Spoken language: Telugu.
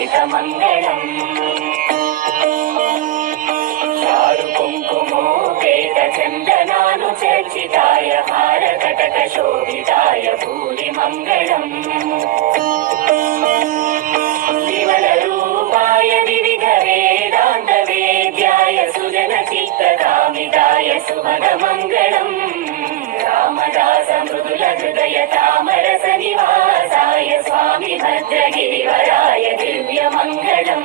మంగళం చారు కుంకుమోపేత చందనాను చర్చితాయ హారకటక శోభితాయ భూరి మంగళం విమల రూపాయ వివిధ వేదాంత వేద్యాయ సుజన చిత్తకామితాయ సుభగ మంగళం రామదాస మృదుల హృదయ తామరస నివాసాయ స్వామి భద్రగిరివరాయ దివ్య మంగళం